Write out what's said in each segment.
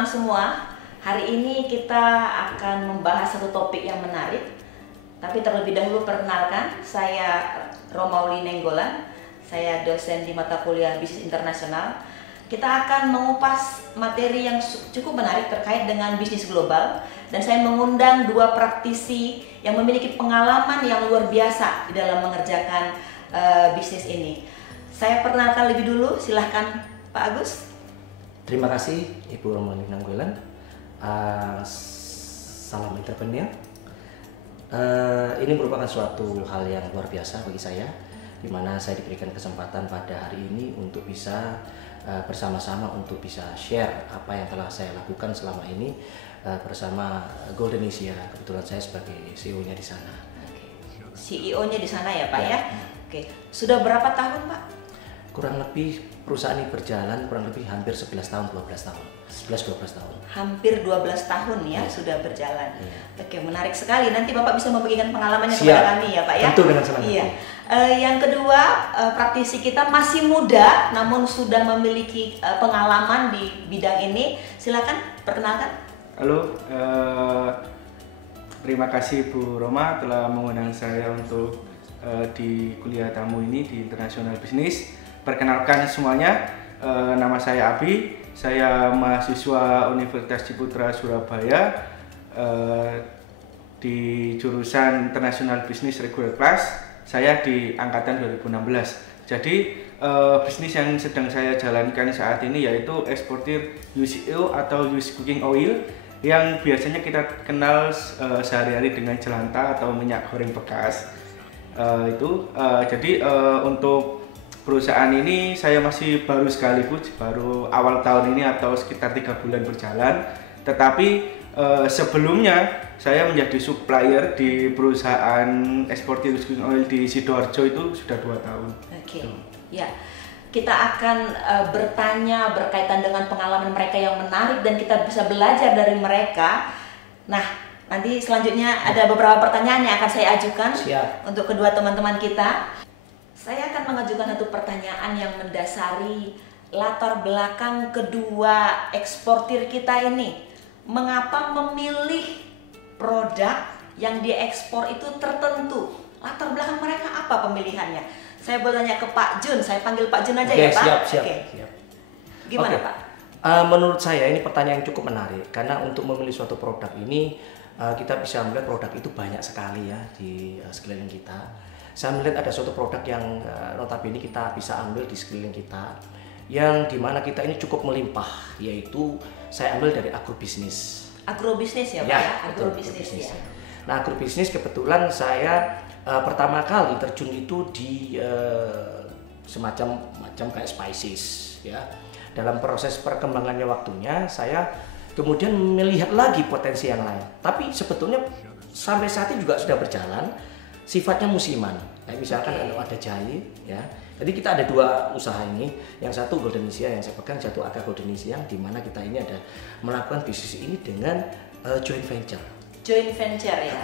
teman-teman semua, hari ini kita akan membahas satu topik yang menarik. Tapi terlebih dahulu perkenalkan, saya Romauli Nenggolan, saya dosen di mata kuliah Bisnis Internasional. Kita akan mengupas materi yang cukup menarik terkait dengan bisnis global, dan saya mengundang dua praktisi yang memiliki pengalaman yang luar biasa di dalam mengerjakan bisnis ini. Saya perkenalkan lebih dulu, silahkan Pak Agus. Terima kasih Ibu Romauli Nenggolan. Salam entrepreneur. Ini merupakan suatu hal yang luar biasa bagi saya, di mana saya diberikan kesempatan pada hari ini untuk bisa bersama-sama untuk bisa share apa yang telah saya lakukan selama ini bersama Goldenesia. Kebetulan saya sebagai CEO-nya di sana. CEO-nya di sana ya Pak ya? Oke. Sudah berapa tahun Pak? Kurang lebih perusahaan ini berjalan kurang lebih hampir 11 tahun, 12 tahun. 11-12 tahun. Hampir 12 tahun ya sudah berjalan. Oke, menarik sekali. Nanti Bapak bisa membagikan pengalamannya Siap. kepada kami ya Pak ya? Tentu, dengan senang hati. Iya. Yang kedua, praktisi kita masih muda namun sudah memiliki pengalaman di bidang ini. Silakan perkenalkan. Halo, terima kasih Bu Roma telah mengundang saya untuk di kuliah tamu ini di International Business. Perkenalkan semuanya, nama saya Abi, saya mahasiswa Universitas Ciputra Surabaya di jurusan International Business Regular Class. Saya di angkatan 2016. Jadi bisnis yang sedang saya jalankan saat ini yaitu eksportir used oil atau used cooking oil yang biasanya kita kenal sehari-hari dengan jelantah atau minyak goreng bekas. Jadi untuk perusahaan ini saya masih baru sekali Bu, baru awal tahun ini atau sekitar 3 bulan berjalan. Tetapi sebelumnya saya menjadi supplier di perusahaan eksportir used cooking oil di Sidoarjo itu sudah 2 tahun. Oke, ya. Kita akan bertanya berkaitan dengan pengalaman mereka yang menarik dan kita bisa belajar dari mereka. Nah, nanti selanjutnya ada beberapa pertanyaan yang akan saya ajukan. Siap. Untuk kedua teman-teman kita. Saya akan mengajukan satu pertanyaan yang mendasari latar belakang kedua eksportir kita ini. Mengapa memilih produk yang diekspor itu tertentu? Latar belakang mereka apa pemilihannya? Saya bertanya ke Pak Jun, saya panggil Pak Jun aja ya Pak? Siap. Gimana Oke. Pak? Menurut saya ini pertanyaan yang cukup menarik, karena untuk memilih suatu produk ini kita bisa melihat produk itu banyak sekali ya di sekeliling kita. Saya melihat ada suatu produk yang notabene kita bisa ambil di sekeliling kita, yang dimana kita ini cukup melimpah, yaitu saya ambil dari agrobisnis. Agrobisnis ya Pak ya? Agrobisnis ya. Nah, agrobisnis kebetulan saya pertama kali terjun itu di semacam kayak spices ya. Dalam proses perkembangannya waktunya saya kemudian melihat lagi potensi yang lain. Tapi sebetulnya sampai saat ini juga sudah berjalan, sifatnya musiman. Kayak misalkan ada jahe ya. Jadi kita ada dua usaha ini, yang satu Goldenesia yang saya pegang, satu Aga Goldenesia, yang dimana kita ini ada melakukan bisnis ini dengan joint venture. Joint venture ya.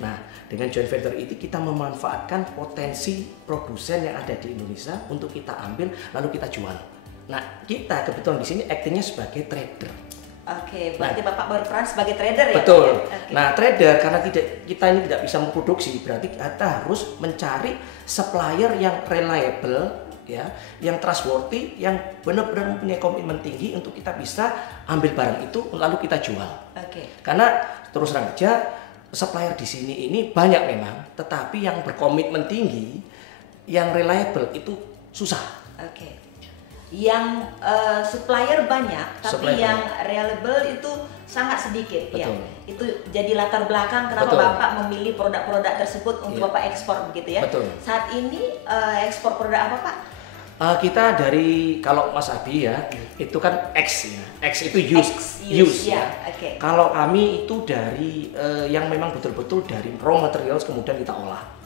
Nah, dengan joint venture itu kita memanfaatkan potensi produsen yang ada di Indonesia untuk kita ambil lalu kita jual. Nah, kita kebetulan di sini aktingnya sebagai trader. Oke, berarti Bapak berperan sebagai trader ya? Betul. Okay. Nah, trader karena kita ini tidak bisa memproduksi, berarti kita harus mencari supplier yang reliable ya, yang trustworthy, yang benar-benar mempunyai komitmen tinggi untuk kita bisa ambil barang itu lalu kita jual. Karena terus terang aja supplier di sini ini banyak memang, tetapi yang berkomitmen tinggi, yang reliable itu susah. Yang supplier banyak, tapi yang reliable itu sangat sedikit. Betul. Ya. Itu jadi latar belakang kenapa Bapak memilih produk-produk tersebut untuk Bapak ekspor begitu ya. Betul. Saat ini ekspor produk apa Pak? Kita dari, kalau Mas Abi ya, itu kan X ya. X itu use ya. Kalau kami itu dari yang memang betul-betul dari raw materials kemudian kita olah.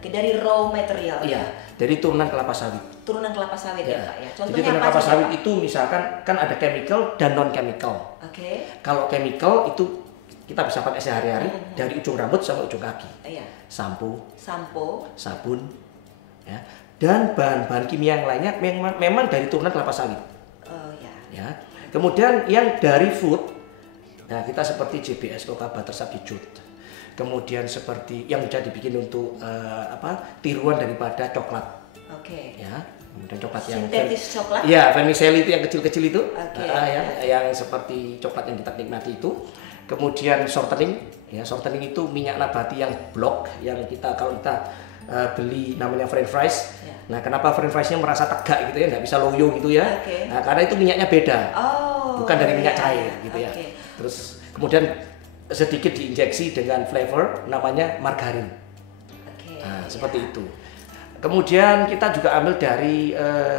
Dari raw material. Iya, dari turunan kelapa sawit. Turunan kelapa sawit ya Pak ya. Contohnya jadi turunan apa kelapa sawit Pak? itu misalkan kan ada chemical dan non chemical. Kalau chemical itu kita bisa pakai sehari-hari dari ujung rambut sampai ujung kaki. Sampo, sabun, ya. Dan bahan-bahan kimia yang lainnya memang dari turunan kelapa sawit. Ya. Kemudian yang dari food, nah kita seperti JBS Coca Butter Substitute. Kemudian seperti yang sudah dibikin untuk tiruan daripada coklat. Oke. Ya, kemudian coklat yang sintetis coklat. Ya, vermicelli itu yang kecil-kecil itu. Oke. Yang seperti coklat yang kita nikmati itu. Kemudian shortening, ya shortening itu minyak nabati yang blok yang kita kalau kita beli namanya French fries. Ya. Nah, kenapa French fries-nya merasa tegak gitu ya, nggak bisa loyo gitu ya? Oke. Nah, karena itu minyaknya beda, bukan dari minyak iya, cair iya. gitu ya. Oke. Terus kemudian sedikit diinjeksi dengan flavor namanya margarin. Oke. Nah, iya. seperti itu. Kemudian kita juga ambil dari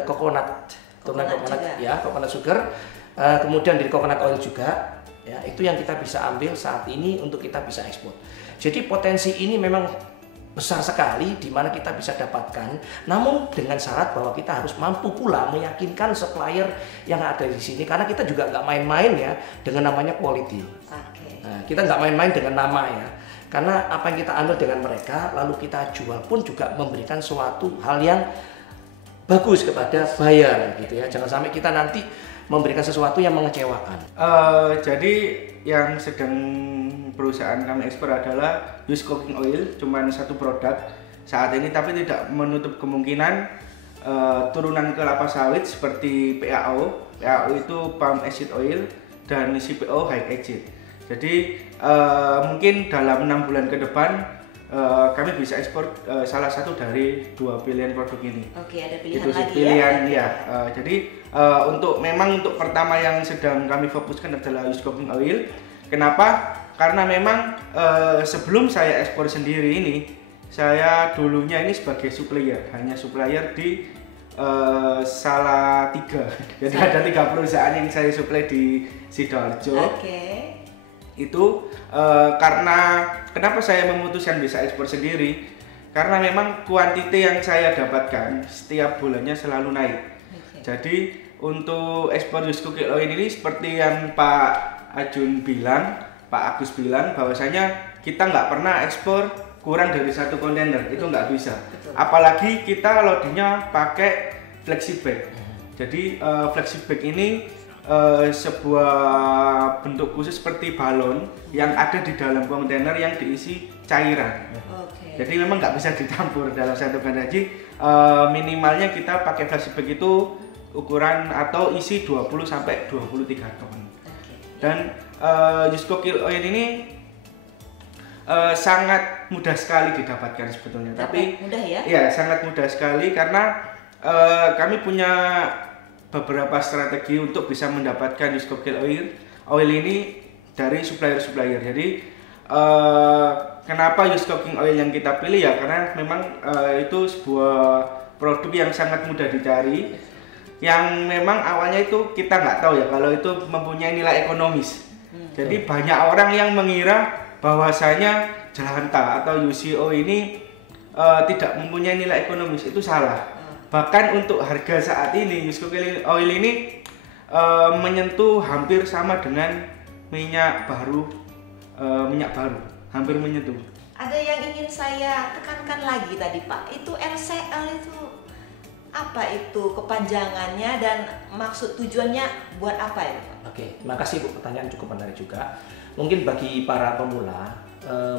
coconut, turunan Coconut coconut juga. ya, coconut sugar. Kemudian dari coconut oil juga. Ya, itu yang kita bisa ambil saat ini untuk kita bisa ekspor. Jadi potensi ini memang besar sekali di mana kita bisa dapatkan, namun dengan syarat bahwa kita harus mampu pula meyakinkan supplier yang ada di sini, karena kita juga nggak main-main ya dengan namanya quality. Oke. Nah, kita nggak main-main dengan nama ya, karena apa yang kita ambil dengan mereka lalu kita jual pun juga memberikan suatu hal yang bagus kepada buyer gitu ya. Jangan sampai kita nanti memberikan sesuatu yang mengecewakan. Jadi yang sedang perusahaan kami ekspor adalah used cooking oil, cuman satu produk saat ini, tapi tidak menutup kemungkinan turunan kelapa sawit seperti PAO. PAO itu palm acid oil dan CPO high acid. Jadi mungkin dalam 6 bulan ke depan kami bisa ekspor salah satu dari 2 pilihan produk ini. Oke, ada pilihan Itu sih lagi pilihan ya. Jadi untuk pertama yang sedang kami fokuskan adalah used cooking oil. Kenapa? Karena memang sebelum saya ekspor sendiri ini, saya dulunya ini sebagai supplier, hanya supplier di Salatiga. Jadi ada 3 perusahaan yang saya supply di Sidoarjo. Oke. Itu karena kenapa saya memutuskan bisa ekspor sendiri, karena memang kuantiti yang saya dapatkan setiap bulannya selalu naik. Jadi untuk ekspor used cooking oil ini seperti yang Pak Ajun bilang, Pak Agus bilang bahwasanya kita nggak pernah ekspor kurang dari 1 kontainer, itu nggak bisa. Betul. Apalagi kita loadingnya pakai flexi bag. Jadi flexi bag ini sebuah bentuk khusus seperti balon yang ada di dalam kontainer yang diisi cairan. Oke. Jadi memang nggak bisa ditampur dalam satu kontainer. Jadi minimalnya kita pakai flexi bag itu ukuran atau isi 20 sampai 23 ton. Oke. Dan used cooking oil ini sangat mudah sekali didapatkan sebetulnya. Tapi mudah ya? Iya, sangat mudah sekali karena kami punya beberapa strategi untuk bisa mendapatkan used cooking oil ini dari supplier-supplier. Jadi kenapa used cooking oil yang kita pilih ya karena memang itu sebuah produk yang sangat mudah dicari, yang memang awalnya itu kita nggak tahu ya kalau itu mempunyai nilai ekonomis. Jadi banyak orang yang mengira bahwasanya Jelantah atau UCO ini tidak mempunyai nilai ekonomis, itu salah. Bahkan untuk harga saat ini used cooking oil ini menyentuh hampir sama dengan minyak baru, hampir menyentuh. Ada yang ingin saya tekankan lagi tadi Pak, itu LCL itu apa itu kepanjangannya dan maksud tujuannya buat apa ya Pak? Oke, terima kasih Bu, pertanyaan cukup menarik juga. Mungkin bagi para pemula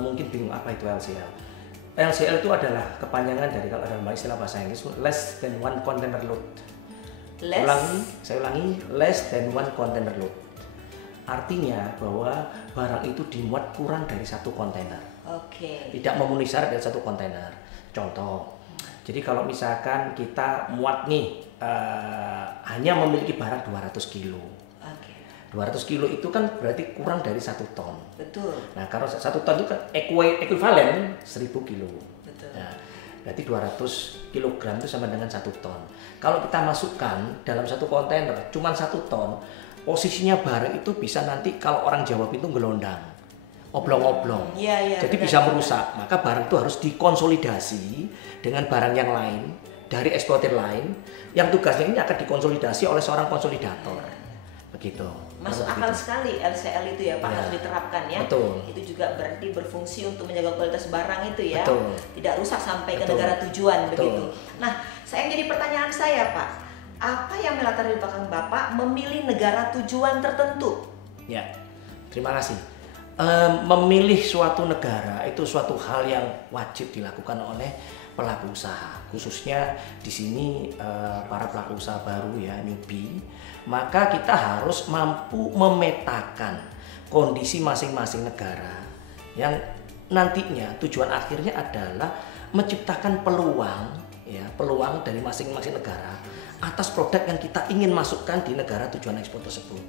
mungkin bingung apa itu LCL. LCL itu adalah kepanjangan dari, kalau dalam istilah bahasa Inggris, less than one container load. Saya ulangi, less than one container load. Artinya bahwa barang itu dimuat kurang dari 1 kontainer. Oke. Tidak memenuhi syarat dari 1 kontainer. Contoh, jadi kalau misalkan kita muat nih hanya memiliki barang 200 kilo. 200 kilo itu kan berarti kurang dari 1 ton. Betul. Nah, kalau 1 ton itu kan ekuivalen 1000 kilo. Betul. Nah, berarti 200 kilogram itu sama dengan 1 ton. Kalau kita masukkan dalam 1 kontainer cuma 1 ton, posisinya barang itu bisa nanti kalau orang Jawa itu gelondang, oblong-oblong. Iya, Jadi benar, bisa benar. merusak. Maka barang itu harus dikonsolidasi dengan barang yang lain dari eksportir lain yang tugasnya ini akan dikonsolidasi oleh seorang konsolidator. Begitu. Masuk akal sekali LCL itu ya Pak, Ya. harus diterapkan ya. Betul. Itu juga berarti berfungsi untuk menjaga kualitas barang itu ya. Betul. Tidak rusak sampai ke Betul. negara tujuan Betul. begitu. Nah, saya jadi pertanyaan saya Pak, apa yang melatar belakang Bapak memilih negara tujuan tertentu? Ya, terima kasih. Memilih suatu negara itu suatu hal yang wajib dilakukan oleh pelaku usaha, khususnya di sini para pelaku usaha baru ya, newbie. Maka kita harus mampu memetakan kondisi masing-masing negara yang nantinya tujuan akhirnya adalah menciptakan peluang ya, peluang dari masing-masing negara atas produk yang kita ingin masukkan di negara tujuan ekspor tersebut.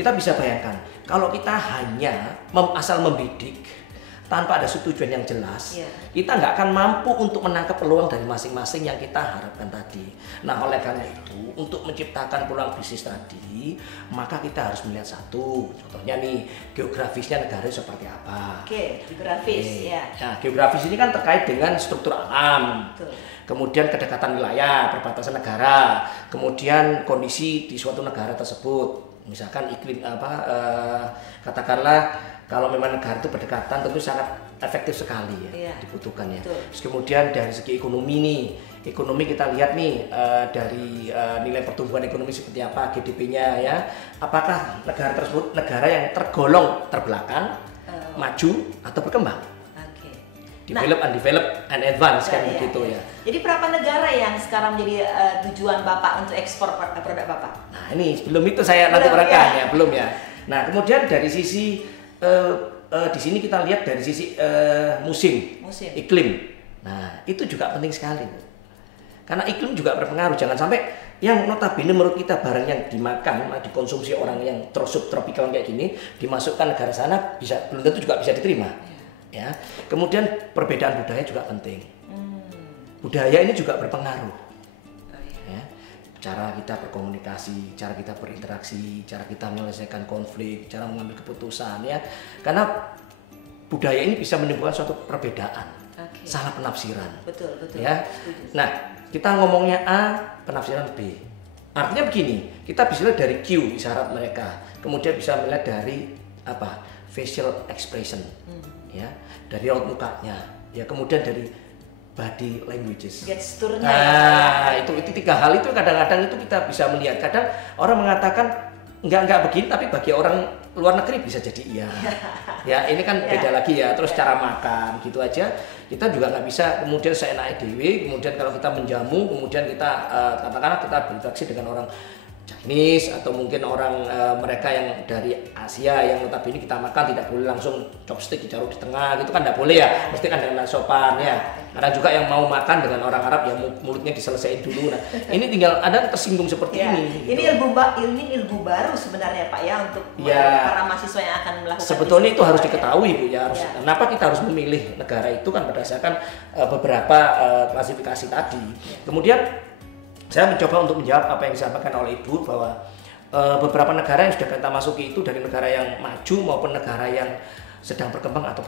Kita bisa bayangkan kalau kita hanya asal membidik tanpa ada tujuan yang jelas, kita nggak akan mampu untuk menangkap peluang dari masing-masing yang kita harapkan tadi. Nah, oleh karena itu, untuk menciptakan peluang bisnis tadi, maka kita harus melihat satu, contohnya nih, geografisnya negara seperti apa. Geografis ya. Nah, geografis ini kan terkait dengan struktur alam. Betul. Kemudian kedekatan wilayah, perbatasan negara, kemudian kondisi di suatu negara tersebut, misalkan iklim katakanlah kalau memang negara itu berdekatan tentu sangat efektif sekali ya, dibutuhkan ya. Terus kemudian dari segi ekonomi nih, ekonomi kita lihat nih dari nilai pertumbuhan ekonomi seperti apa, GDP-nya ya, apakah negara tersebut negara yang tergolong terbelakang, maju atau berkembang. Develop, undeveloped, and advance kan begitu ya. Jadi berapa negara yang sekarang menjadi tujuan Bapak untuk ekspor produk Bapak? Nah ini sebelum itu saya nanti uraikan ya, belum ya. Nah kemudian dari sisi di sini kita lihat dari sisi musim, iklim. Nah itu juga penting sekali, karena iklim juga berpengaruh. Jangan sampai yang notabene menurut kita barang yang dimakan, dikonsumsi orang yang subtropikal kayak gini, dimasukkan negara sana bisa belum tentu juga bisa diterima. Ya, kemudian perbedaan budaya juga penting. Budaya ini juga berpengaruh. Ya, cara kita berkomunikasi, cara kita berinteraksi, cara kita menyelesaikan konflik, cara mengambil keputusan ya. Karena budaya ini bisa menimbulkan suatu perbedaan, salah penafsiran. Betul. Ya. Nah, kita ngomongnya A, penafsiran B. Artinya begini, kita bisa lihat dari Q isyarat mereka, kemudian bisa melihat dari apa? Facial expression. Ya, dari raut mukanya, ya kemudian dari body languages. Gesturnya. Nah, itu tiga hal itu kadang-kadang itu kita bisa melihat. Kadang orang mengatakan enggak begini, tapi bagi orang luar negeri bisa jadi iya. Ya, ini kan beda lagi ya. Terus cara makan gitu aja. Kita juga nggak bisa kemudian seenaknya dewe, kemudian kalau kita menjamu, kemudian kita katakanlah kita berinteraksi dengan orang Chinese atau mungkin orang mereka yang dari Asia yang notabene kita makan tidak boleh langsung chopstick ditaruh di tengah gitu kan, tidak boleh ya, mesti kan dengan sopan ya. Ada juga yang mau makan dengan orang Arab yang mulutnya diselesaikan dulu. Nah ini tinggal ada tersinggung seperti ini. Ini ilmu baru sebenarnya Pak ya untuk para mahasiswa yang akan melakukan. Sebetulnya itu harus diketahui Bu ya. Kenapa kita harus memilih negara itu kan berdasarkan beberapa klasifikasi tadi. Kemudian saya mencoba untuk menjawab apa yang disampaikan oleh Ibu bahwa beberapa negara yang sudah kita masuki itu dari negara yang maju maupun negara yang sedang berkembang atau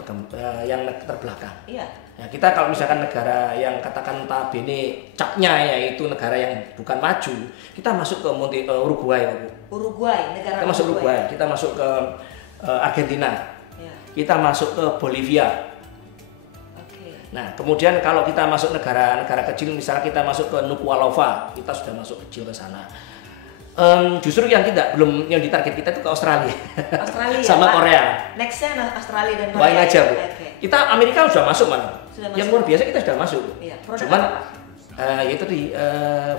yang terbelakang. Iya. Ya, kita kalau misalkan negara yang katakan notabene capnya yaitu negara yang bukan maju, kita masuk ke Uruguay. Negara kita masuk Uruguay, kita masuk ke Argentina, kita masuk ke Bolivia. Nah, kemudian kalau kita masuk negara-negara kecil, misalnya kita masuk ke Nuku'alofa, kita sudah masuk kecil ke sana. Justru yang belum yang ditarget kita itu ke Australia, sama Korea. Nextnya Australia dan Korea. Doain aja Bu. Kita Amerika sudah masuk mana? Yang luar biasa kita sudah masuk. Iya. Cuman yaitu di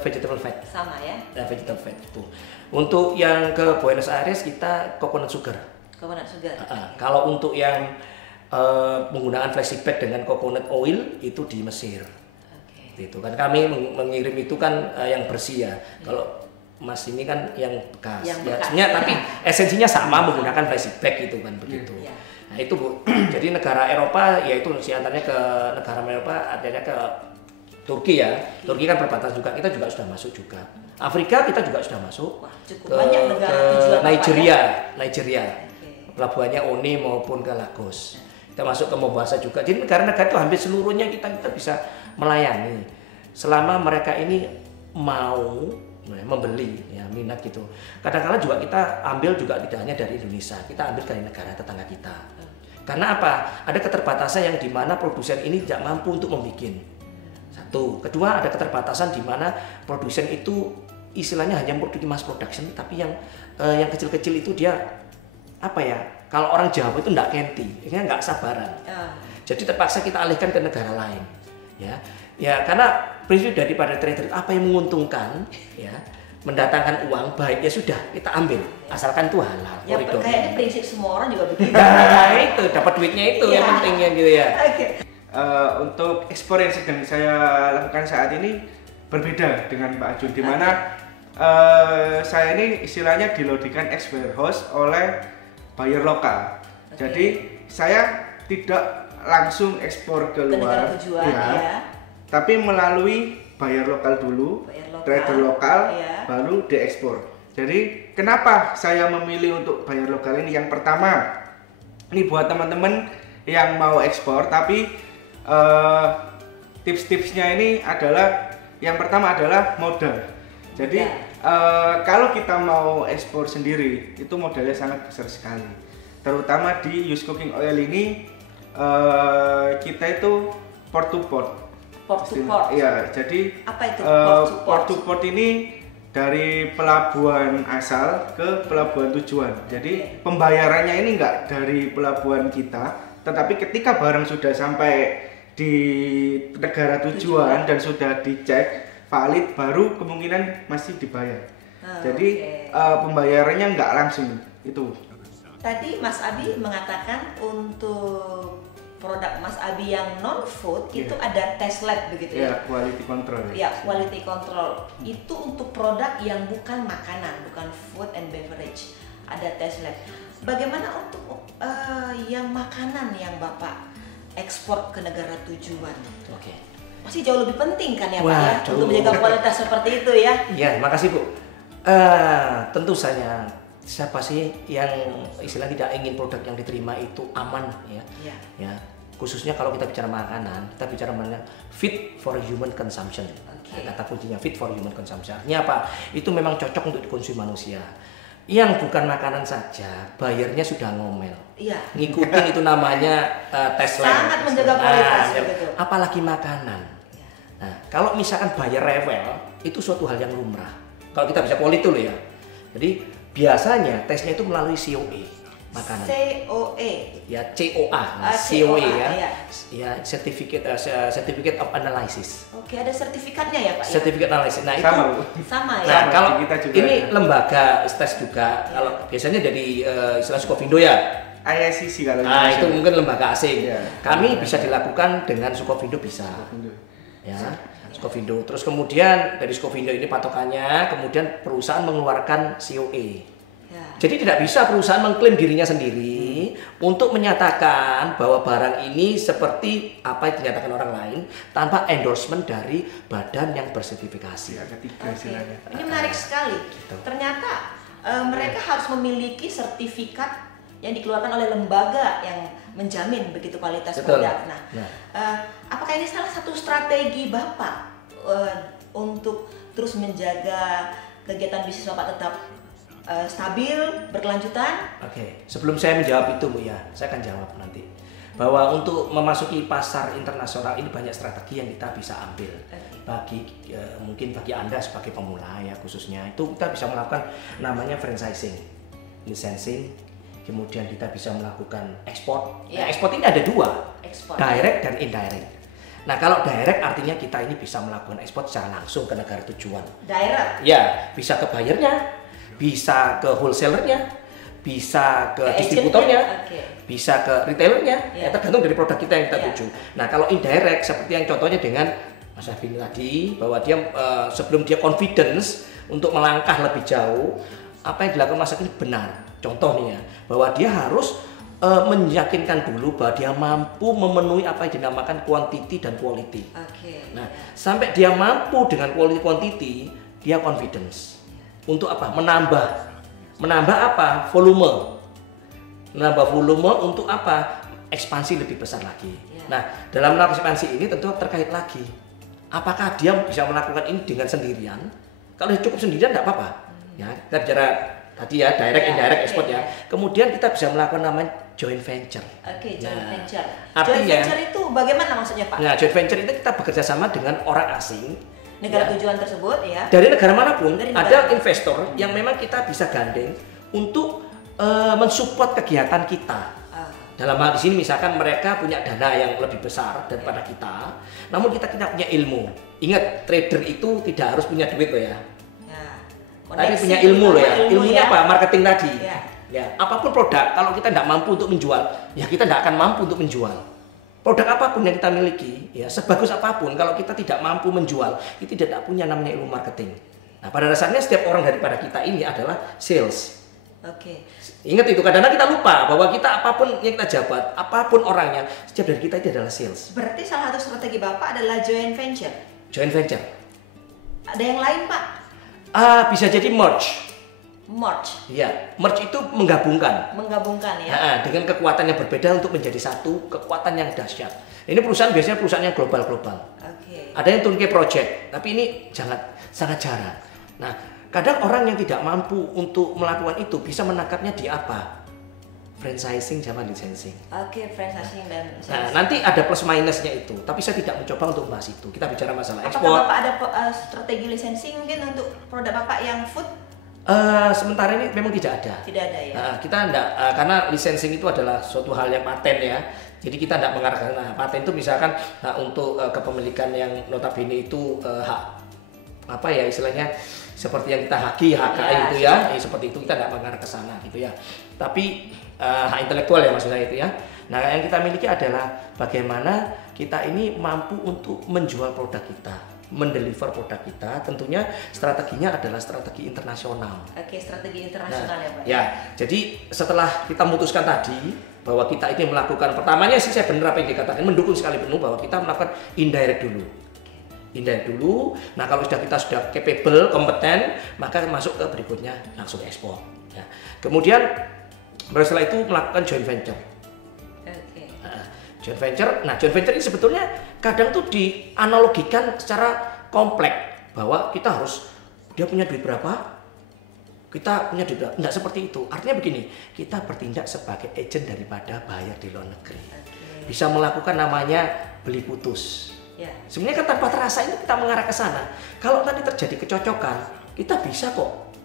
vegetable fat. Sama ya? Vegetable fat itu. Untuk yang ke Buenos Aires kita coconut sugar. Kalau untuk yang penggunaan flexi bag dengan coconut oil itu di Mesir. Itu kan kami mengirim itu kan yang bersih ya. Kalau Mas ini kan yang bekas. Tapi esensinya sama menggunakan flexi bag itu kan begitu. Nah itu Bu. Jadi negara Eropa yaitu antaranya ke negara Eropa adanya ke Turki ya. Turki kan perbatasan juga, kita juga sudah masuk juga. Afrika kita juga sudah masuk. Cukup banyak negara ke Nigeria. Pelabuhannya One maupun ke Lagos. Kita masuk ke Mombasa juga. Jadi negara-negara itu hampir seluruhnya kita bisa melayani selama mereka ini mau membeli ya, minat gitu. Kadang-kadang juga kita ambil juga tidak hanya dari Indonesia, kita ambil dari negara tetangga kita. Karena apa? Ada keterbatasan yang dimana produsen ini tidak mampu untuk membuat. Satu, kedua ada keterbatasan di mana produsen itu istilahnya hanya produksi mass production, tapi yang kecil-kecil itu dia apa ya? Kalau orang Jawa itu nggak kenti, nggak sabaran. Jadi terpaksa kita alihkan ke negara lain, ya karena prinsip daripada trade apa yang menguntungkan, ya mendatangkan uang baik ya sudah kita ambil, asalkan itu halal. Ya kayaknya prinsip semua orang juga begitu. Nah itu dapat duitnya itu yang pentingnya gitu ya. Untuk ekspor yang sedang saya lakukan saat ini berbeda dengan Pak Ajun, di mana saya ini istilahnya dilodikan ex warehouse oleh buyer lokal. Jadi saya tidak langsung ekspor ke luar, tapi melalui buyer lokal dulu, trader lokal, baru diekspor. Jadi kenapa saya memilih untuk buyer lokal ini? Yang pertama, ini buat teman-teman yang mau ekspor, tapi tips-tipsnya ini adalah yang pertama adalah modal. Jadi kalau kita mau ekspor sendiri itu modalnya sangat besar sekali. Terutama di Yus Cooking Oil ini kita itu port to port. Port to port. Iya, jadi apa itu port to port ini dari pelabuhan asal ke pelabuhan tujuan. Jadi pembayarannya ini enggak dari pelabuhan kita, tetapi ketika barang sudah sampai di negara tujuan dan sudah dicek valid, baru kemungkinan masih dibayar. Jadi pembayarannya nggak langsung itu. Tadi Mas Abi mengatakan untuk produk Mas Abi yang non food itu ada test lab begitu ya? Quality control. Ya, quality control. Itu untuk produk yang bukan makanan, bukan food and beverage. Ada test lab. Bagaimana untuk yang makanan yang Bapak ekspor ke negara tujuan? Masih jauh lebih penting kan ya Pak ya, untuk menjaga kualitas seperti itu ya? Ya, makasih Bu. Tentu saja siapa sih yang istilah tidak ingin produk yang diterima itu aman ya. Khususnya kalau kita bicara makanan, kita bicara mengenai fit for human consumption. Kata kuncinya fit for human consumption. Artinya apa? Itu memang cocok untuk dikonsumsi manusia. Yang bukan makanan saja, bayarnya sudah ngomel. Ngikutin itu namanya tes lab. Sangat menjaga kualitas begitu. Apalagi makanan. Nah, kalau misalkan bayar rewel, itu suatu hal yang lumrah. Kalau kita bisa quality loh ya. Jadi biasanya tesnya itu melalui COA makanan. COA. Ya COA. COA ya. Ya certificate of analysis. Oke, ada sertifikatnya ya Pak? Certificate analysis. Nah, sama, itu sama ya. Nah, kalau kita juga ini ada. lembaga tes juga. Kalau biasanya dari istilah Sukovindo ya. IICC kalau Nah, itu mungkin lembaga asing. Kami bisa dilakukan dengan Sukovindo bisa. Ya, Sukovindo. Terus kemudian dari Sukovindo ini patokannya, kemudian perusahaan mengeluarkan COA. Jadi tidak bisa perusahaan mengklaim dirinya sendiri untuk menyatakan bahwa barang ini seperti apa yang dinyatakan orang lain tanpa endorsement dari badan yang bersertifikasi. Ini menarik sekali. Ternyata mereka harus memiliki sertifikat yang dikeluarkan oleh lembaga yang menjamin begitu kualitas produk. Nah, apakah ini salah satu strategi Bapak untuk terus menjaga kegiatan bisnis Bapak tetap stabil, berkelanjutan? Sebelum saya menjawab itu Bu ya, saya akan jawab nanti. Bahwa untuk memasuki pasar internasional ini banyak strategi yang kita bisa ambil. Mungkin bagi Anda sebagai pemula ya khususnya, itu kita bisa melakukan namanya franchising, licensing, kemudian kita bisa melakukan ekspor. Ekspor ini ada dua, direct dan indirect. Nah, kalau direct artinya kita ini bisa melakukan ekspor secara langsung ke negara tujuan. Direct? Ya, bisa ke buyernya, bisa ke wholesalernya, bisa ke distributornya, bisa ke retailernya, tergantung dari produk kita yang kita tuju. Nah, kalau indirect seperti yang contohnya dengan Mas Afin tadi, bahwa dia sebelum dia confidence untuk melangkah lebih jauh, apa yang dilakukan Mas Afin benar. Contohnya, bahwa dia harus meyakinkan dulu bahwa dia mampu memenuhi apa yang dinamakan quantity dan quality. Nah, sampai dia mampu dengan quantity, dia confidence. Untuk apa? Menambah apa? Volume. Menambah volume untuk apa? Ekspansi lebih besar lagi. Nah, dalam melakukan ekspansi ini tentu terkait lagi. Apakah dia bisa melakukan ini dengan sendirian? Kalau cukup sendirian tidak apa-apa. Ya, kita bicara tadi ya direct indirect export ya. Kemudian kita bisa melakukan namanya joint venture. Joint venture. Artinya, joint venture itu bagaimana maksudnya Pak? Nah, joint venture itu kita bekerja sama dengan orang asing negara ya, tujuan tersebut ya. dari negara manapun Dari ada negara. investor yang memang kita bisa gandeng untuk mensupport kegiatan kita. Dalam hal di sini misalkan mereka punya dana yang lebih besar daripada kita, namun kita punya ilmu. Ingat, trader itu tidak harus punya duit loh ya. Tapi punya ilmu loh ya. Ilmunya apa? Marketing tadi. Ya, apapun produk, kalau kita tidak mampu untuk menjual, ya kita tidak akan mampu untuk menjual. Produk apapun yang kita miliki, ya sebagus apapun, kalau kita tidak mampu menjual, itu tidak punya namanya ilmu marketing. Nah, pada dasarnya setiap orang daripada kita ini adalah sales. Oke. Ingat itu, kadang-kadang kita lupa bahwa kita apapun yang kita jabat, apapun orangnya, setiap dari kita itu adalah sales. Berarti salah satu strategi Bapak adalah joint venture. Joint venture. Ada yang lain Pak? Bisa jadi merge. Merge. Ya, merge itu menggabungkan. Menggabungkan ya. Nah, dengan kekuatan yang berbeda untuk menjadi satu kekuatan yang dahsyat. Ini perusahaan biasanya perusahaan yang global-global. Oke. Ada yang turnkey project, tapi ini sangat jarang. Nah, kadang orang yang tidak mampu untuk melakukan itu bisa menangkapnya di apa? Franchising sama licensing. Oke, franchising dan Nah, nanti ada plus minusnya itu, tapi saya tidak mencoba untuk membahas itu. Kita bicara masalah ekspor. Apakah Bapak ada strategi licensing mungkin untuk produk Bapak yang food? Sementara ini memang tidak ada. Tidak ada ya. Kita enggak, karena licensing itu adalah suatu hal yang paten ya. Jadi kita tidak mengarah ke sana. Paten itu misalkan untuk kepemilikan yang notabene itu hak apa ya istilahnya seperti yang kita haki HKI itu ya, seperti itu kita tidak mengarah ke sana gitu ya. Tapi hak intelektual ya maksud saya itu ya. Nah, yang kita miliki adalah bagaimana kita ini mampu untuk menjual produk kita, mendeliver produk kita. Tentunya strateginya adalah strategi internasional. Oke, strategi internasional ya Pak. Ya, jadi setelah kita memutuskan tadi bahwa kita ini melakukan, pertamanya sih saya benar apa yang dikatakan, mendukung sekali penuh bahwa kita melakukan indirect dulu. Indirect dulu. Nah, kalau kita sudah capable, kompeten, maka masuk ke berikutnya langsung ekspor. Ya. Kemudian setelah itu melakukan joint venture. Oke. Joint venture. Nah, joint venture ini sebetulnya kadang tuh dianalogikan secara kompleks bahwa kita harus dia punya duit berapa, kita punya duit berapa. Enggak seperti itu. Artinya begini, kita bertindak sebagai agent daripada buyer di luar negeri. Bisa melakukan namanya beli putus. Ya. Sebenarnya kan tanpa terasa itu kita mengarah ke sana. Kalau nanti terjadi kecocokan, kita bisa kok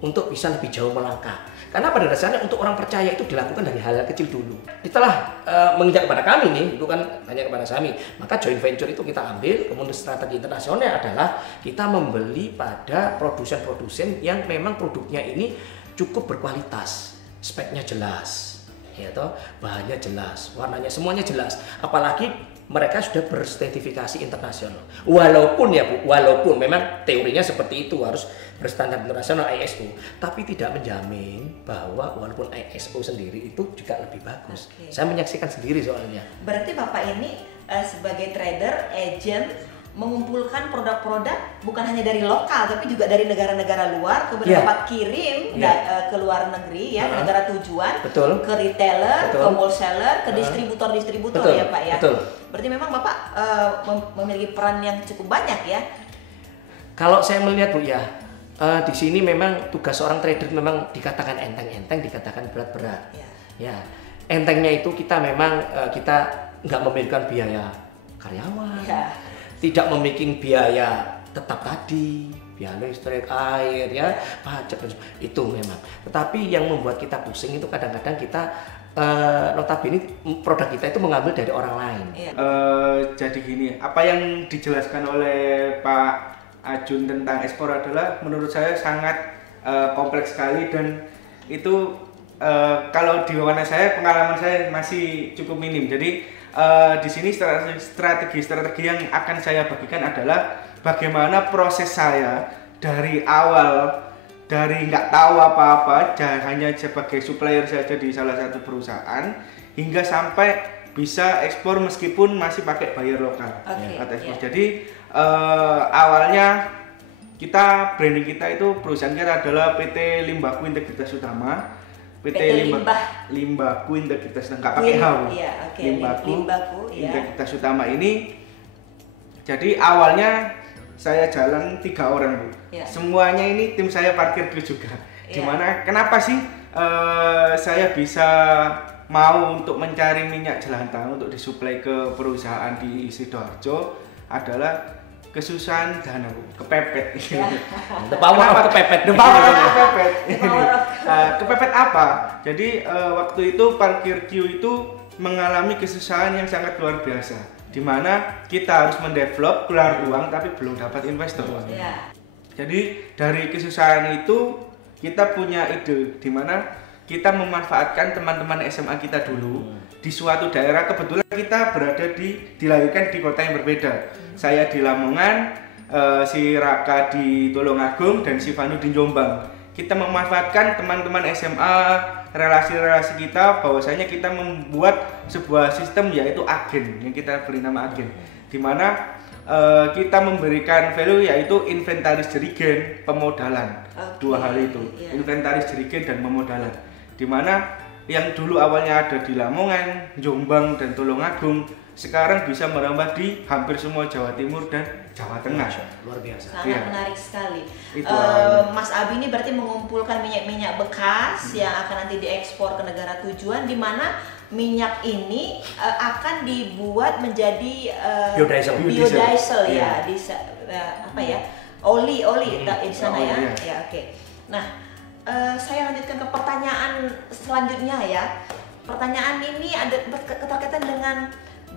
untuk bisa lebih jauh melangkah. Karena pada dasarnya untuk orang percaya itu dilakukan dari hal-hal kecil dulu. Setelah menginjak kepada kami nih, itu kan hanya kepada kami. Maka joint venture itu kita ambil, kemudian strategi internasionalnya adalah kita membeli pada produsen-produsen yang memang produknya ini cukup berkualitas, speknya jelas, ya toh, bahannya jelas, warnanya semuanya jelas. Apalagi mereka sudah bersertifikasi internasional. Walaupun ya Bu, walaupun memang teorinya seperti itu harus berstandar internasional ISO, tapi tidak menjamin bahwa walaupun ISO sendiri itu juga lebih bagus. Saya menyaksikan sendiri soalnya. Berarti Bapak ini sebagai trader, agent mengumpulkan produk-produk bukan hanya dari lokal tapi juga dari negara-negara luar, kemudian Bapak kirim ke luar negeri ya, ke negara tujuan, ke retailer, ke wholesaler, ke distributor-distributor ya Pak ya. Berarti memang Bapak memiliki peran yang cukup banyak ya. Kalau saya melihat Bu ya, di sini memang tugas seorang trader memang dikatakan enteng-enteng, dikatakan berat-berat. Ya, entengnya itu kita memang kita nggak memikirkan biaya karyawan. Tidak memiliki biaya tetap tadi, biaya listrik, air, ya, pajak, itu memang. Tetapi yang membuat kita pusing itu kadang-kadang kita notabene produk kita itu mengambil dari orang lain. Jadi gini, apa yang dijelaskan oleh Pak Ajun tentang ekspor adalah menurut saya sangat kompleks sekali dan itu kalau di wawancara saya, pengalaman saya masih cukup minim. Jadi di sini strategi yang akan saya bagikan adalah bagaimana proses saya dari awal, dari nggak tahu apa-apa, hanya sebagai supplier saja di salah satu perusahaan, hingga sampai bisa ekspor meskipun masih pakai buyer lokal. Jadi awalnya branding kita itu, perusahaan kita adalah PT Limbahku Integritas Utama. PT Limbahku Integritas, nggak pakai hau. Limbahku Integritas Utama ini. Jadi awalnya saya jalan 3 orang Bu. Semuanya ini tim saya parkir dulu juga. Gimana? Kenapa sih saya bisa mau untuk mencari minyak jelantah untuk disuplai ke perusahaan di Sidoarjo? Adalah kesusahan dana, kepepet. Ya. The power of kepepet. The power of kepepet. The power of Kepepet apa? Jadi waktu itu parkir Q itu mengalami kesusahan yang sangat luar biasa, di mana kita harus mendevelop keluar uang tapi belum dapat investor. Ya. Jadi dari kesusahan itu kita punya ide, di mana kita memanfaatkan teman-teman SMA kita dulu di suatu daerah. Kebetulan kita berada dilahirkan di kota yang berbeda. Saya di Lamongan, si Raka di Tulungagung, dan si Vanu di Jombang. Kita memanfaatkan teman-teman SMA, relasi-relasi kita, bahwasanya kita membuat sebuah sistem yaitu agen yang kita beri nama agen, di mana kita memberikan value yaitu inventaris jerigen, pemodalan. Dua hal itu, inventaris jerigen dan pemodalan, di mana yang dulu awalnya ada di Lamongan, Jombang, dan Tulungagung sekarang bisa merambah di hampir semua Jawa Timur dan Jawa Tengah. Luar biasa. Sangat menarik sekali. Itu Mas Abi ini berarti mengumpulkan minyak-minyak bekas yang akan nanti diekspor ke negara tujuan, di mana minyak ini akan dibuat menjadi biodiesel ya, di apa ya, oli di sana ya. Ya, oke. Nah, saya lanjutkan ke pertanyaan selanjutnya ya. Pertanyaan ini ada keterkaitan dengan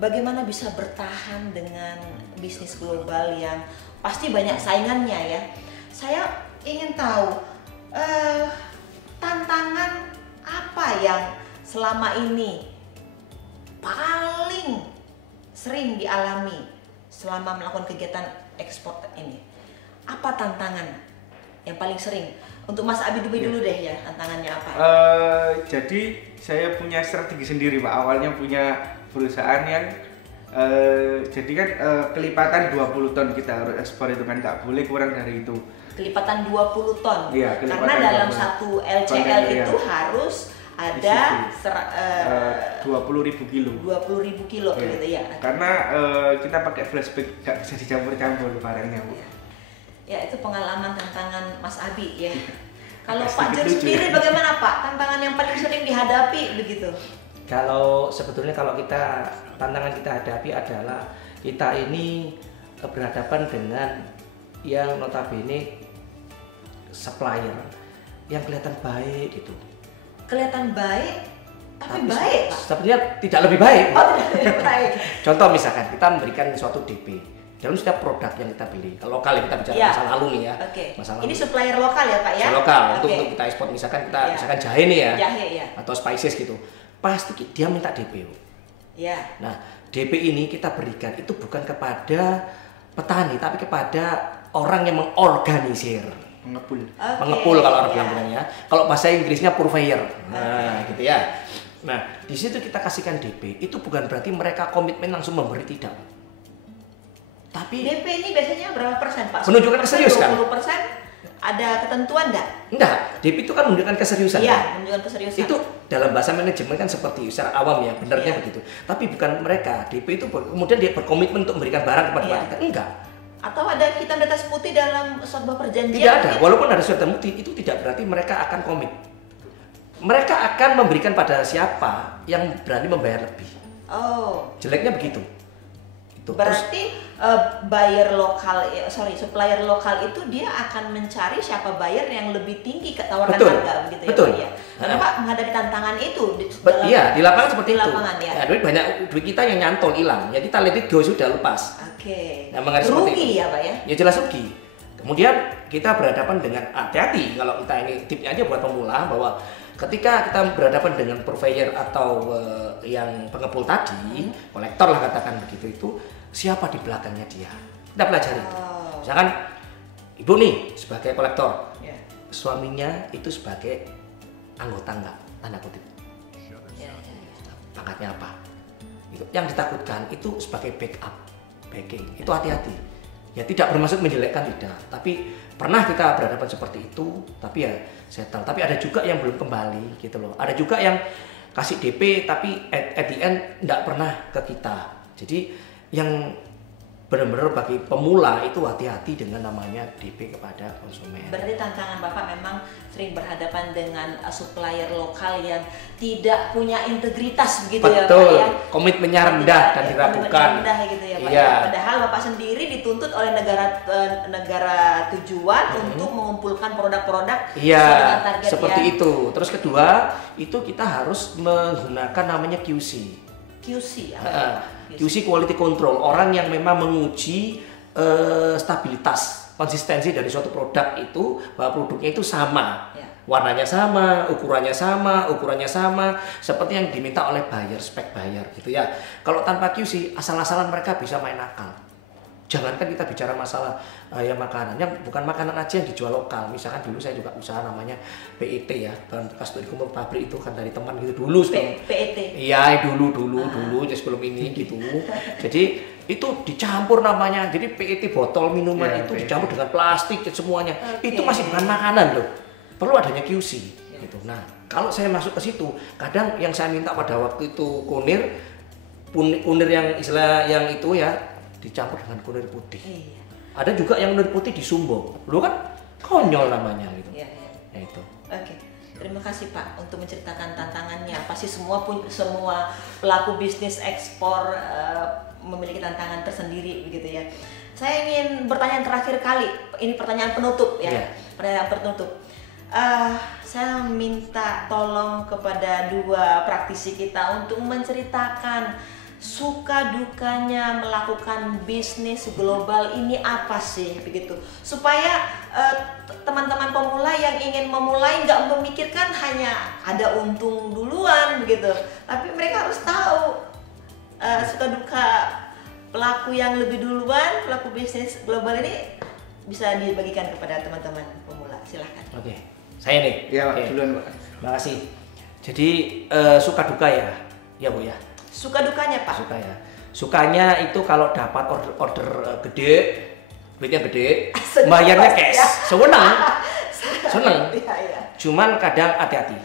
bagaimana bisa bertahan dengan bisnis global yang pasti banyak saingannya ya. Saya ingin tahu tantangan apa yang selama ini paling sering dialami selama melakukan kegiatan ekspor ini. Apa tantangan yang paling sering? Untuk Mas Abi dulu deh ya, tantangannya apa? Jadi saya punya strategi sendiri Pak. Awalnya punya perusahaan yang jadi kan kelipatan 20 ton kita harus ekspor, itu kan nggak boleh kurang dari itu. Kelipatan 20 ton. Iya, karena dalam 20. satu LCL itu harus ada 20.000 kilo. 20.000 kilo gitu ya. Karena kita pakai flashback, nggak bisa dicampur-campur barangnya Bu. Ya, itu pengalaman tantangan Mas Abi ya. Kalau Pak John sendiri bagaimana Pak? Tantangan yang paling sering dihadapi begitu? Kalau sebetulnya tantangan kita hadapi adalah kita ini berhadapan dengan yang notabene supplier yang kelihatan baik gitu. Kelihatan baik, tapi baik Pak? Sebenarnya tidak lebih baik. Oh, tidak lebih baik. Contoh misalkan kita memberikan suatu DP dalam setiap produk yang kita beli. Kalau lokal kita bicara masa lalu nih ya. Masa lalu. Ini supplier lokal ya Pak ya? Lokal untuk kita ekspor, misalkan kita misalkan jahe nih ya. Jahe ya. Atau spices gitu. Pasti dia minta DP. Ya. Nah, DP ini kita berikan itu bukan kepada petani tapi kepada orang yang mengorganisir. Mengepul kalau orang bilangnya. Kalau bahasa Inggrisnya purveyor. Nah, gitu ya. Nah, di situ kita kasihkan DP, itu bukan berarti mereka komitmen langsung memberi, tidak. Tapi DP ini biasanya berapa persen Pak? Menunjukkan keseriusan. 20% ada ketentuan enggak? Enggak, DP itu kan menunjukkan keseriusan. Iya, kan? menunjukkan keseriusan. Itu dalam bahasa manajemen kan seperti secara awam ya, benarnya begitu. Tapi bukan mereka, DP itu kemudian dia berkomitmen untuk memberikan barang kepada kita. Enggak. Atau ada hitam di atas putih dalam sebuah perjanjian? Tidak ada, walaupun ada surat putih itu tidak berarti mereka akan komit. Mereka akan memberikan pada siapa yang berani membayar lebih. Oh. Jeleknya begitu. Itu. Berarti supplier lokal itu dia akan mencari siapa buyer yang lebih tinggi ketawaran harga begitu betul. Ya Pak ya. Karena Pak menghadapi tantangan itu iya, di lapangan seperti itu. Ya. Ya, duit kita yang nyantol hilang. Ya kita let it go, sudah lepas. Oke. Nah, rugi ya Pak ya? Ya jelas rugi. Kemudian kita berhadapan dengan hati-hati kalau kita ini tipnya aja buat pemula bahwa ketika kita berhadapan dengan purveyor atau yang pengepul tadi, kolektor lah katakan begitu, itu siapa di belakangnya dia. Kita pelajari. Misalkan ibu nih sebagai kolektor, suaminya itu sebagai anggota enggak, tanda kutip. Pangkatnya apa? Itu yang ditakutkan itu sebagai backing. Itu hati-hati. Ya tidak bermaksud menjelekkan, tidak. Tapi pernah kita berhadapan seperti itu, tapi ya settle. Tapi ada juga yang belum kembali gitu loh. Ada juga yang kasih DP tapi at the end enggak pernah ke kita. Jadi yang benar-benar bagi pemula itu hati-hati dengan namanya DP kepada konsumen. Berarti tantangan Bapak memang sering berhadapan dengan supplier lokal yang tidak punya integritas begitu ya Pak Betul, ya. komitmennya rendah dan diragukan. Komitmennya rendah gitu ya Pak. Iya. Ya. Padahal Bapak sendiri dituntut oleh negara tujuan untuk mengumpulkan produk-produk Iya, sesuai dengan target seperti ya. itu. Terus kedua, itu kita harus menggunakan namanya QC. QC apa? Heeh. QC quality control, orang yang memang menguji stabilitas, konsistensi dari suatu produk itu, bahwa produknya itu sama. Ya. Warnanya sama, ukurannya sama, seperti yang diminta oleh buyer, spek buyer gitu ya. Kalau tanpa QC, asal-asalan mereka bisa main akal. Jangankan kita bicara masalah yang makanan, yang bukan makanan aja yang dijual lokal. Misalkan dulu saya juga usaha namanya PET ya, bahan bekas dari kumpul pabrik itu kan dari teman gitu dulu sebelum PET. Iya dulu ya sebelum ini gitu. Jadi itu dicampur namanya. Jadi PET botol minuman itu PET. dicampur dengan plastik dan semuanya. Oke. Itu masih bukan makanan loh. Perlu adanya QC gitu. Nah, kalau saya masuk ke situ, kadang yang saya minta pada waktu itu kunir yang istilah yang itu ya dicampur dengan kunir putih. Iya. Ada juga yang kunir putih disumbong. Lu kan konyol namanya gitu. Iya, iya. Ya itu. Oke, terima kasih Pak untuk menceritakan tantangannya. Pasti semua pelaku bisnis ekspor memiliki tantangan tersendiri begitu ya. Saya ingin bertanya terakhir kali, ini pertanyaan penutup ya, Iya. pertanyaan penutup. Saya minta tolong kepada dua praktisi kita untuk menceritakan suka dukanya melakukan bisnis global ini apa sih begitu, supaya teman-teman pemula yang ingin memulai nggak memikirkan hanya ada untung duluan begitu, tapi mereka harus tahu suka duka pelaku yang lebih duluan, pelaku bisnis global ini bisa dibagikan kepada teman-teman pemula. Silahkan. Oke. Saya nih. Iya Pak, Oke. duluan Pak. Terima kasih. Jadi suka duka ya Bu ya. Suka dukanya Pak. Suka ya. Sukanya itu kalau dapat order gede, duitnya gede, Seneng bayarnya pasti cash, ya. seneng. Iya, iya. Cuman kadang hati-hati.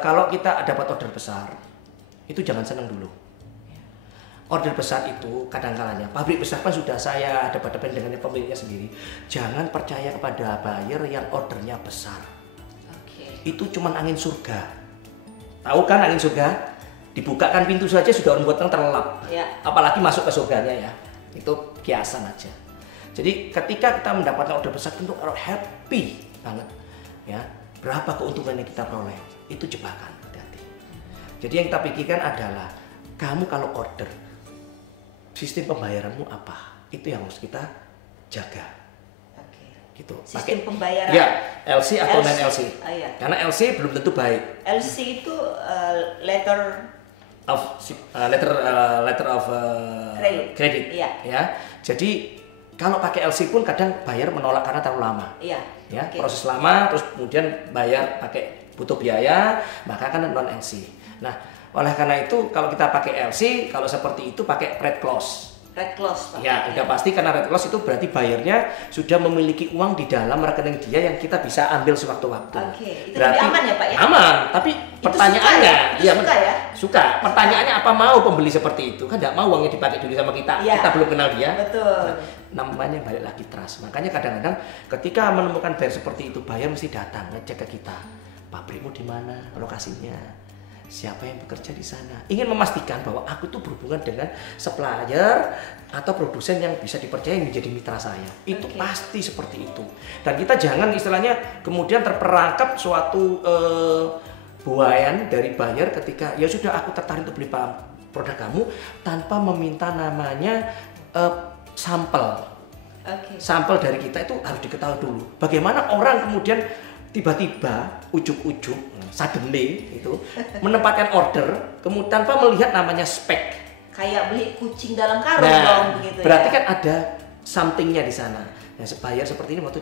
Kalau kita dapat order besar, itu jangan seneng dulu. Order besar itu kadang-kalanya pabrik besar kan sudah saya dapat dengan pemiliknya sendiri. Jangan percaya kepada buyer yang ordernya besar. Oke. Itu cuman angin surga. Tahu kan angin surga? Dibukakan pintu saja sudah membuat orang terlelap. Ya. Apalagi masuk ke surganya ya. Itu kiasan aja. Jadi ketika kita mendapatkan order besar tentu orang happy banget. Ya. Berapa keuntungan yang kita peroleh? Itu jebakan, hati-hati. Jadi yang kita pikirkan adalah kamu kalau order, sistem pembayaranmu apa? Itu yang harus kita jaga. Oke. Gitu. Sistem pembayaran. Ya, LC atau LC. non LC. Iya. Karena LC belum tentu baik. LC itu letter Letter of credit. Iya. Ya. Jadi kalau pakai LC pun kadang bayar menolak karena terlalu lama. Iya. Ya, Oke. proses lama terus kemudian bayar pakai butuh biaya, maka kan non LC. Nah, oleh karena itu kalau kita pakai LC, kalau seperti itu pakai red clause. Red clause Pak. Ya, udah pasti karena red clause itu berarti bayarnya sudah memiliki uang di dalam rekening dia yang kita bisa ambil sewaktu-waktu. Oke, itu lebih aman ya, Pak, ya? Aman, tapi pertanyaannya, Itu suka ya? Suka. Pertanyaannya apa mau pembeli seperti itu? Kan nggak mau uangnya dipakai dulu sama kita. Iya. Kita belum kenal dia. Betul. Nah, namanya balik lagi trust. Makanya kadang-kadang ketika menemukan buyer seperti itu, buyer mesti datang ngecek ke kita. Pabrikmu di mana? Lokasinya? Siapa yang bekerja di sana? Ingin memastikan bahwa aku tuh berhubungan dengan supplier atau produsen yang bisa dipercaya menjadi mitra saya. Itu Oke. pasti seperti itu. Dan kita jangan istilahnya kemudian terperangkap suatu buayan dari buyer ketika ya sudah aku tertarik untuk beli produk kamu tanpa meminta namanya sampel. Oke. Sampel dari kita itu harus diketahui dulu. Bagaimana orang kemudian tiba-tiba ujuk-ujuk suddenly itu menempatkan order kemudian tanpa melihat namanya spek. Kayak beli kucing dalam karung Nah, dong begitu berarti ya. kan ada somethingnya di sana. Nah, buyer seperti ini waktu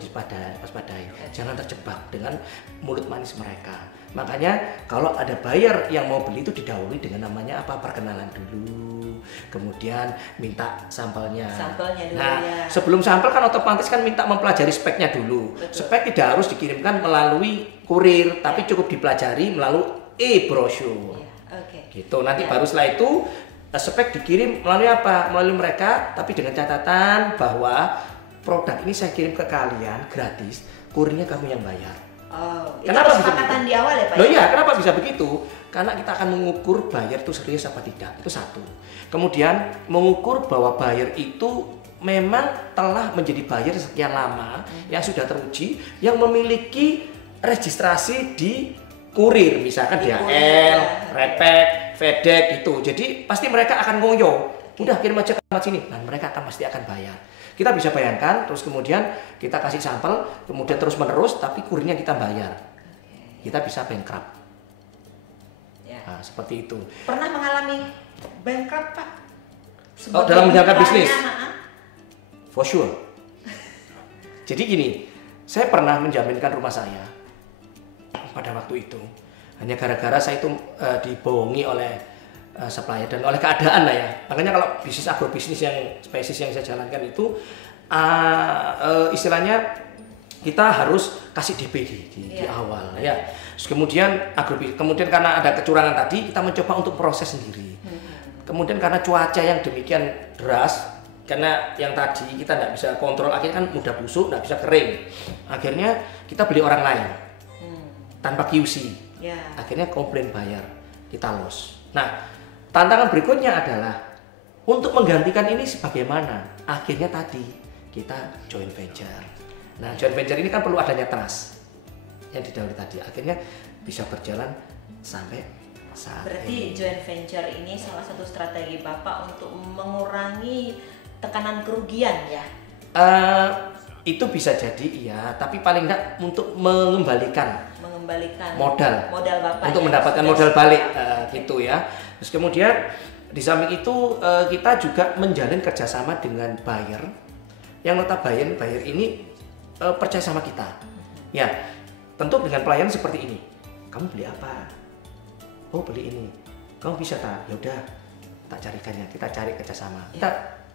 waspadai, jangan terjebak dengan mulut manis mereka. Makanya kalau ada buyer yang mau beli itu didahului dengan namanya apa, perkenalan dulu, kemudian minta sampelnya. Sampelnya dulu Nah, ya. sebelum sampel kan otomatis kan minta mempelajari speknya dulu. Betul. Spek tidak harus dikirimkan melalui kurir, tapi cukup dipelajari melalui e-brochure. Iya, oke. Gitu. Nanti Ya. baru setelah itu spek dikirim melalui apa? Melalui mereka, tapi dengan catatan bahwa produk ini saya kirim ke kalian gratis, kurirnya kamu yang bayar. Oh, kenapa itu kesepakatan di awal ya Pak? Loh iya, kenapa bisa begitu? Karena kita akan mengukur buyer itu serius apa tidak, itu satu. Kemudian mengukur bahwa buyer itu memang telah menjadi buyer sekian lama, yang sudah teruji, yang memiliki registrasi di kurir, misalkan DHL, Redpack, FedEx gitu. Jadi pasti mereka akan ngoyo, udah kirim aja ke alamat sini, dan mereka pasti akan bayar. Kita bisa bayangkan, terus kemudian kita kasih sampel, kemudian terus menerus, tapi kurirnya kita bayar. Kita bisa bankrupt. Ya. Nah, seperti itu. Pernah mengalami bankrupt Pak? Oh, dalam menjalankan bisnis? Nah. For sure. Jadi gini, saya pernah menjaminkan rumah saya pada waktu itu. Hanya gara-gara saya itu dibohongi oleh supplier dan oleh keadaan lah ya. Makanya kalau bisnis agrobisnis yang spesies yang saya jalankan itu istilahnya kita harus kasih DP di awal ya. Terus kemudian karena ada kecurangan tadi kita mencoba untuk proses sendiri. Kemudian karena cuaca yang demikian deras, karena yang tadi kita tidak bisa kontrol, akhirnya kan mudah busuk, tidak bisa kering. Akhirnya kita beli orang lain tanpa QC. Akhirnya komplain bayar, kita loss. Nah, tantangan berikutnya adalah untuk menggantikan ini sebagaimana? Akhirnya tadi kita joint venture. Nah, joint venture ini kan perlu adanya trust yang didahului tadi. Akhirnya bisa berjalan sampai saat Berarti ini. joint venture ini salah satu strategi Bapak untuk mengurangi tekanan kerugian ya? Itu bisa jadi iya, tapi paling enggak untuk mengembalikan modal Bapak untuk ya, mendapatkan modal balik gitu ya. Terus kemudian di samping itu kita juga menjalin kerjasama dengan buyer yang notabene buyer ini percaya sama kita. Ya, tentu dengan pelayanan seperti ini. Kamu beli apa? Oh, beli ini. Kamu bisa tak? Ya udah, tak carikannya. Kita cari kerjasama. Kita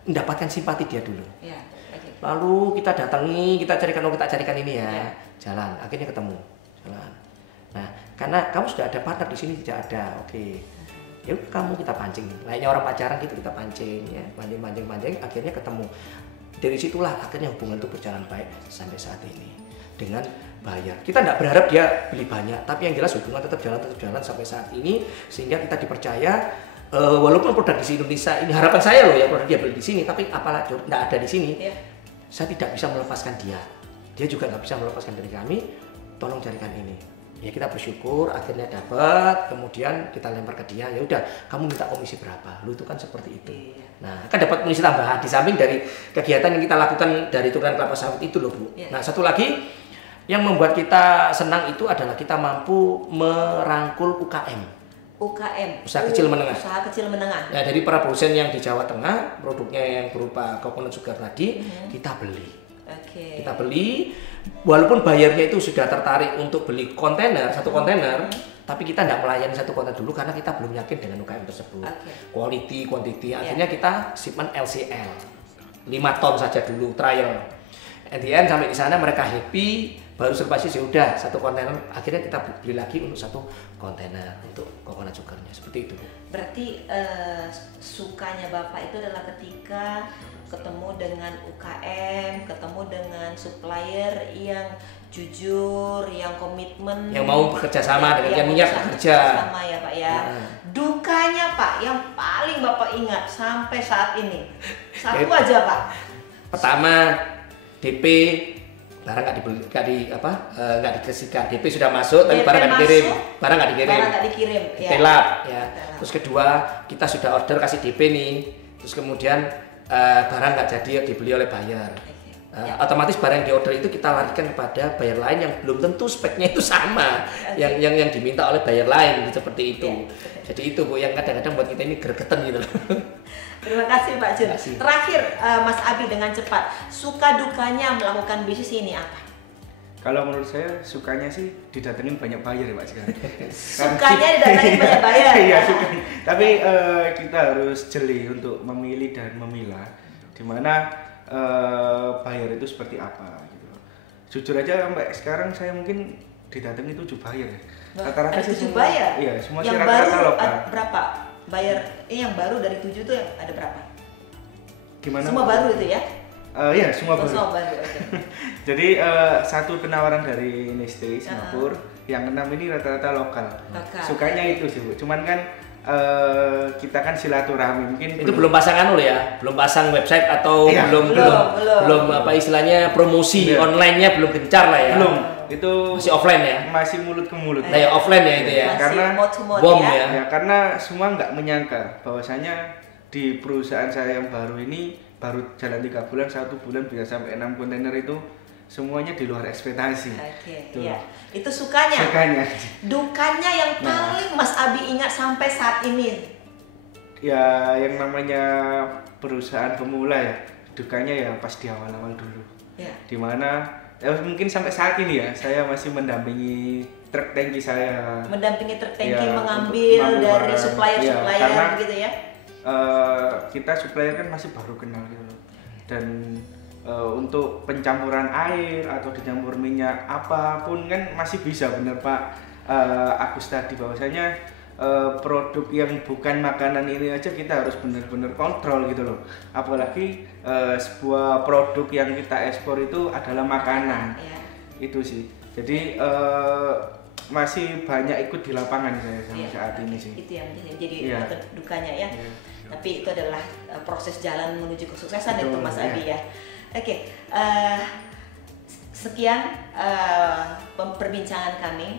mendapatkan simpati dia dulu. Lalu kita datangi, kita carikan ini ya. Jalan, akhirnya ketemu. Jalan. Nah, karena kamu sudah ada partner di sini, tidak ada. Oke. Ya kamu kita pancing. Layaknya orang pacaran gitu, kita pancing ya. Pancing, akhirnya ketemu. Dari situlah akhirnya hubungan itu berjalan baik sampai saat ini dengan buyer. Kita tidak berharap dia beli banyak, tapi yang jelas hubungan tetap jalan sampai saat ini sehingga kita dipercaya. Walaupun produk di Indonesia ini harapan saya loh ya produk dia beli di sini, tapi apalah tidak ada di sini, saya tidak bisa melepaskan dia juga nggak bisa melepaskan dari kami. Tolong carikan ini. Ya kita bersyukur akhirnya dapat, kemudian kita lempar ke dia. Ya udah, kamu minta komisi berapa? Lu itu kan seperti itu. Nah, kan dapat komisi tambahan di samping dari kegiatan yang kita lakukan dari turunan kelapa sawit itu loh Bu. Nah, satu lagi yang membuat kita senang itu adalah kita mampu merangkul UKM, usaha kecil menengah. Nah, dari para produsen yang di Jawa Tengah, produknya yang berupa coconut sugar tadi, kita beli. Kita beli, walaupun bayarnya itu sudah tertarik untuk beli satu kontainer, tapi kita tidak melayani satu kontainer dulu karena kita belum yakin dengan UKM tersebut. Quality, quantity, akhirnya kita shipment LCL, 5 ton saja dulu trial. At the end sampai di sana mereka happy, baru surprise sudah satu kontainer, akhirnya kita beli lagi untuk satu kontainer untuk coconut sugarnya, seperti itu. Berarti sukanya Bapak itu adalah ketika ketemu dengan UKM, ketemu dengan supplier yang jujur, yang komitmen, yang mau bekerja sama dengan yang minyak bekerja sama ya Pak ya. Dukanya Pak yang paling Bapak ingat sampai saat ini satu aja Pak. Pertama, DP barang nggak dikasihkan. DP sudah masuk tapi barang nggak dikirim. Barang nggak dikirim. Telap ya. Terus kedua, kita sudah order kasih DP nih. Terus kemudian barang nggak jadi dibeli oleh buyer. Otomatis barang yang diorder itu kita larikan kepada buyer lain yang belum tentu speknya itu sama yang diminta oleh buyer lain seperti itu. Jadi itu Bu yang kadang-kadang buat kita ini gregetan gitu. Terima kasih Pak Jun. Terakhir Mas Abi dengan cepat, suka dukanya melakukan bisnis ini apa? Kalau menurut saya sukanya sih didatengin banyak buyer ya Pak sekarang. Sukanya didatengin banyak buyer. Iya sukanya. Tapi kita harus jeli untuk memilih dan memilah di mana buyer itu seperti apa gitu. Jujur aja sampai sekarang saya mungkin didatangi 7 buyer ya. Rata-rata sih 7 buyer. Iya, semua yang rata-rata baru lokal. Berapa buyer Ini yang baru dari 7 tuh ada berapa? Gimana? Semua baru itu ya? Iya, semua baru. Semua baru, oke. Jadi satu penawaran dari Neste Singapura, yang 6 ini rata-rata lokal. Sukanya itu sih Bu. Cuman kan kita kan silaturahmi mungkin itu belum pasang anu ya, belum pasang website atau iya, belum apa istilahnya promosi online-nya belum gencar lah ya. Belum. Itu masih offline ya. Masih mulut ke mulut. Nah, ya offline ya itu ya. Masih Karena bom ya. ya. Ya, karena semua nggak menyangka bahwasanya di perusahaan saya yang baru ini baru jalan 3 bulan, 1 bulan bisa sampai 6 kontainer itu semuanya di luar ekspektasi. Oke, iya. Itu sukanya. Dukanya yang paling Mas Abi ingat sampai saat ini. Ya, yang namanya perusahaan pemula ya, dukanya ya pas di awal-awal dulu. Ya. Dimana ya mungkin sampai saat ini ya, saya masih mendampingi truk tangki saya. Mendampingi truk tangki Ya, mengambil dari barang. supplier-supplier Ya, gitu ya. Kita supplier kan masih baru kenal gitu loh. Dan untuk pencampuran air atau dicampur minyak apapun kan masih bisa, bener Pak Agus tadi bahwasanya produk yang bukan makanan ini aja kita harus benar-benar kontrol gitu loh. Apalagi sebuah produk yang kita ekspor itu adalah makanan. Ya. Itu sih. Jadi masih banyak ikut di lapangan saya sampai saat ini sih. Itu yang jadi dukanya ya. Tapi itu adalah proses jalan menuju kesuksesan. Betul, itu Mas Abi ya. Oke, sekian perbincangan kami.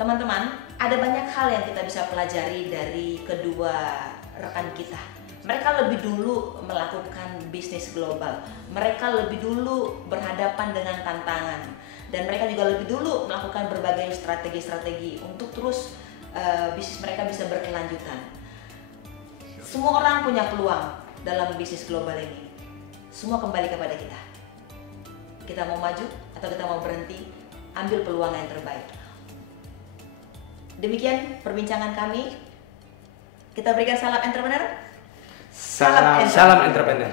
Teman-teman, ada banyak hal yang kita bisa pelajari dari kedua rekan kita. Mereka lebih dulu melakukan bisnis global. Mereka lebih dulu berhadapan dengan tantangan. Dan mereka juga lebih dulu melakukan berbagai strategi-strategi untuk terus bisnis mereka bisa berkelanjutan. Semua orang punya peluang dalam bisnis global ini. Semua kembali kepada kita. Kita mau maju atau kita mau berhenti, ambil peluang yang terbaik. Demikian perbincangan kami. Kita berikan salam entrepreneur. Salam entrepreneur.